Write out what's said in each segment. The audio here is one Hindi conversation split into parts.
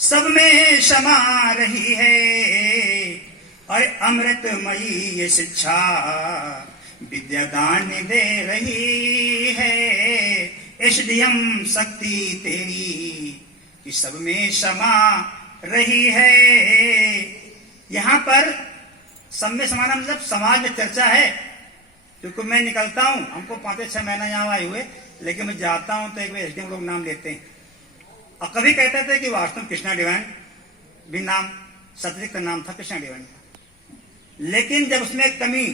सब में समा रही है। और अमृतमयी ये शिक्षा विद्यादान दे रही है। एसडीएम शक्ति तेरी कि सब में समा रही है। यहाँ पर सब में समाना मतलब समाज में चर्चा है। क्योंकि मैं निकलता हूँ, हमको 5-6 महीना यहाँ आए हुए, लेकिन मैं जाता हूँ तो एक बार एसडीएम लोग नाम लेते हैं। और कभी कहते थे कि वास्तव में कृष्णा डिवाइन भी नाम, सतरिक का नाम था कृष्णा डिवाइन का। लेकिन जब उसमें कमी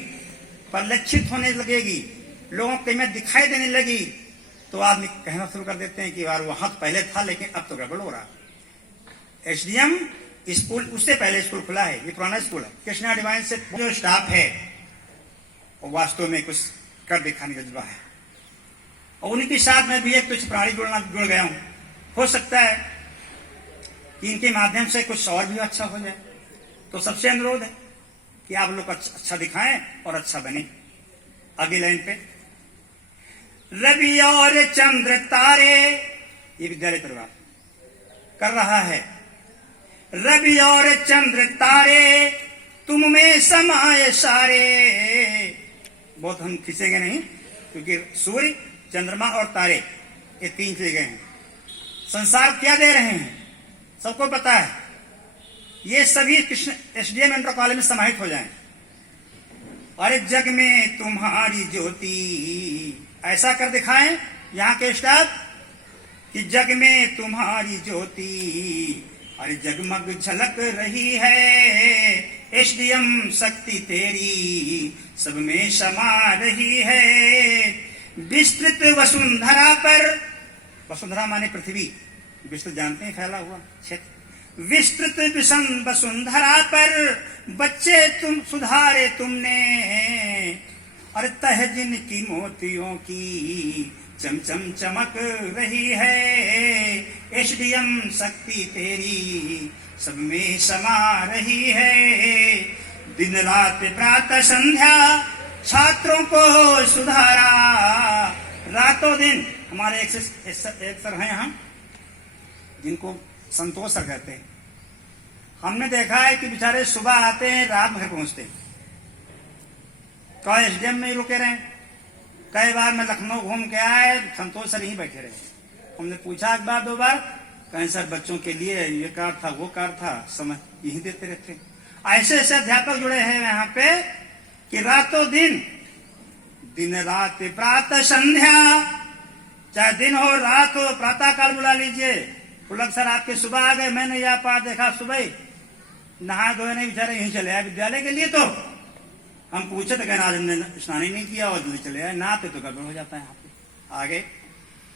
परिलक्षित होने लगेगी, लोगों को कमी दिखाई देने लगी, तो आदमी कहना शुरू कर देते हैं कि यार वहां तो पहले था लेकिन अब तो गड़बड़ हो रहा। एसडीएम स्कूल उससे पहले स्कूल खुला है, ये पुराना स्कूल है। कृष्णा डिवाइन से जो स्टाफ है और वास्तव में कुछ कर दिखाने का जज्बा है। और उनके साथ में भी एक कुछ प्राणी जुड़ गया हूं। हो सकता है कि इनके माध्यम से कुछ और भी अच्छा हो जाए। तो सबसे अनुरोध है कि आप लोग अच्छा दिखाएं और अच्छा बने। अगली लाइन पे, रवि और चंद्र तारे, ये विद्यालय परिवार कर रहा है। रवि और चंद्र तारे तुम में समाये सारे। बहुत हम खींचेंगे नहीं, क्योंकि सूर्य, चंद्रमा और तारे ये 3 चीजें हैं। संसार क्या दे रहे हैं सबको पता है। ये सभी कृष्ण एसडीएम इंटर कॉलेज में समाहित हो जाएं। अरे जग में तुम्हारी ज्योति, ऐसा कर दिखाएं यहाँ के स्टाफ कि जग में तुम्हारी ज्योति, अरे जगमग झलक रही है। एसडीएम शक्ति तेरी सब में समा रही है। विस्तृत वसुंधरा पर, वसुंधरा माने पृथ्वी, विस्तृत जानते हैं फैला हुआ क्षेत्र। विस्तृत विषम वसुंधरा पर बच्चे तुम सुधारे तुमने। और तह जिनकी मोतियों की चमचम चमक रही है। एसडीएम शक्ति तेरी सब में समा रही है। दिन रात प्रातः संध्या छात्रों को सुधारा। रातों दिन हमारे एक सर हैं यहाँ जिनको संतोष सर कहते हैं। हमने देखा है कि बेचारे सुबह आते हैं, रात घर पहुंचते हैं। कई एसडीएम में ही रुके रहे। कई बार मैं लखनऊ घूम के आए, संतोष सर यहीं बैठे रहे। हमने पूछा एक बार 2 बार, कहीं सर बच्चों के लिए ये कार्य था वो कार्य था, समय यही देते रहते। ऐसे ऐसे अध्यापक जुड़े हैं यहाँ पे कि रातों दिन, दिन रात प्रातः संध्या, चाहे दिन हो रात हो, प्रातः काल बुला लीजिए। पुलक सर आपके सुबह आ गए, मैं नहीं आ पा, देखा सुबह नहा धोए नहीं, बेचारे यहीं चले आए विद्यालय के लिए। तो हम पूछे तो कहना आज हमने स्नान ही नहीं किया और जल्दी चले आए। नहाते तो गड़बड़ हो जाता है यहाँ पे आगे,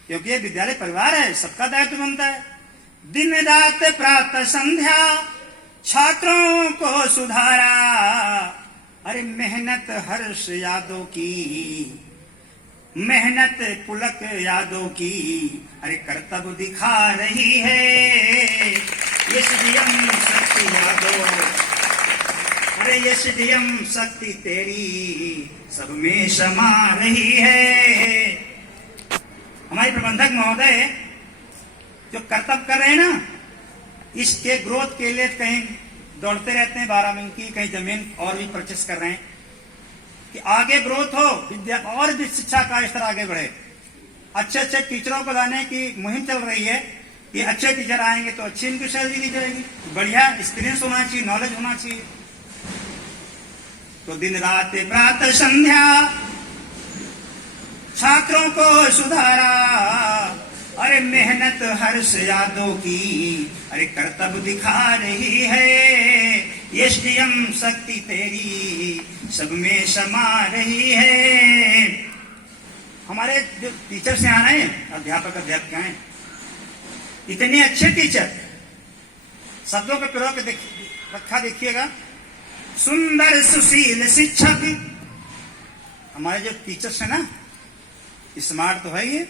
क्योंकि ये विद्यालय परिवार है, सबका दायित्व बनता है। दिन रात प्रातः संध्या छात्रों को सुधारा। अरे मेहनत हर्ष यादों की, मेहनत पुलक यादों की, अरे कर्तव्य दिखा रही है। एसडीएम शक्ति यादव, अरे एसडीएम शक्ति तेरी सब में समा रही है। हमारे प्रबंधक महोदय जो कर्तव्य कर रहे हैं ना, इसके ग्रोथ के लिए कहीं दौड़ते रहते हैं 12 मिनट की, कहीं जमीन और भी परचेस कर रहे हैं कि आगे ग्रोथ हो, विद्या और भी शिक्षा का स्तर आगे बढ़े। अच्छे अच्छे टीचरों को लाने की मुहिम चल रही है कि अच्छे टीचर आएंगे तो अच्छी इनकी सैलरी दी जाएगी, बढ़िया एक्सपीरियंस होना चाहिए, नॉलेज होना चाहिए। तो दिन रात प्रातः संध्या छात्रों को सुधारा। अरे मेहनत हर्ष यादों की, अरे कर्तव्य दिखा रही है। एसडीएम शक्ति तेरी सब में समा रही है। हमारे जो टीचर्स यहाँ आए, अध्यापक अध्यापिकाएं हैं, इतने अच्छे टीचर, शब्दों का प्रयोग रखा देखिएगा। सुंदर सुशील शिक्षक, हमारे जो टीचर्स है ना, स्मार्ट तो है ये।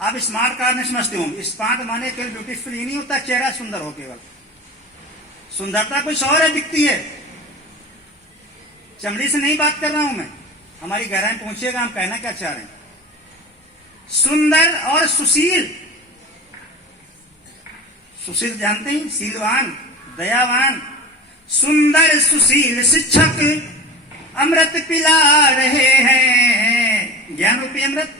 आप स्मार्ट कार नहीं समझते हो, स्मार्ट माने केवल ब्यूटीफुल ही नहीं होता, चेहरा सुंदर हो, केवल सुंदरता कुछ और है, दिखती है। चमड़ी से नहीं बात कर रहा हूं मैं, हमारी गहराई में पहुंचिएगा हम कहना क्या चाह रहे हैं। सुंदर और सुशील, सुशील जानते हैं, शीलवान, दयावान, सुंदर सुशील शिक्षक अमृत पिला रहे हैं, ज्ञान रूपी अमृत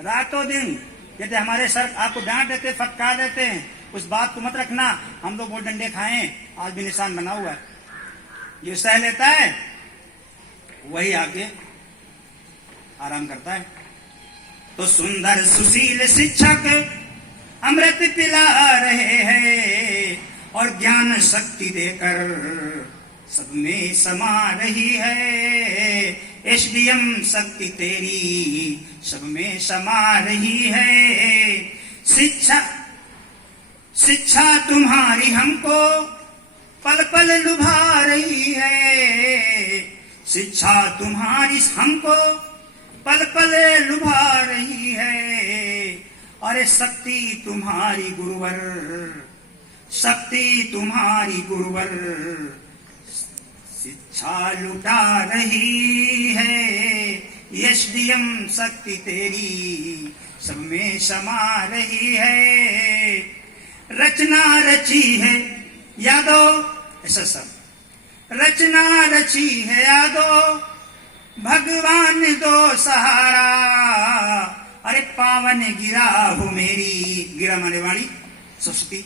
रातों दिन। कहते हमारे सर आपको डांट देते, फटकार देते हैं, उस बात को मत रखना, हम लोग वो डंडे खाएं, आज भी निशान बना हुआ है। जो सह लेता है वही आगे आराम करता है। तो सुंदर सुशील शिक्षक अमृत पिला रहे हैं और ज्ञान शक्ति देकर सब में समा रही है। एसडीएम शक्ति तेरी सब में समा रही है। शिक्षा तुम्हारी हमको पल पल लुभा रही है। शिक्षा तुम्हारी हमको पल पल लुभा रही है। अरे शक्ति तुम्हारी गुरुवर, शक्ति तुम्हारी गुरुवर शिक्षा लुटा रही है। एसडीएम शक्ति तेरी सब में समा रही है। रचना रची है यादव, ऐसा सब रचना रची है यादव, भगवान दो सहारा। अरे पावन गिरा हो मेरी, गिरा माने वाणी सरस्वती।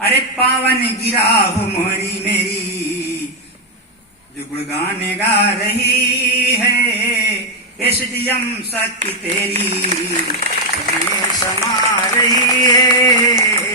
अरे पावन गिरा हो मोरी मेरी, जो गुणगान गा रही है। एसडीएम शक्ति तेरी सब में समा रही है।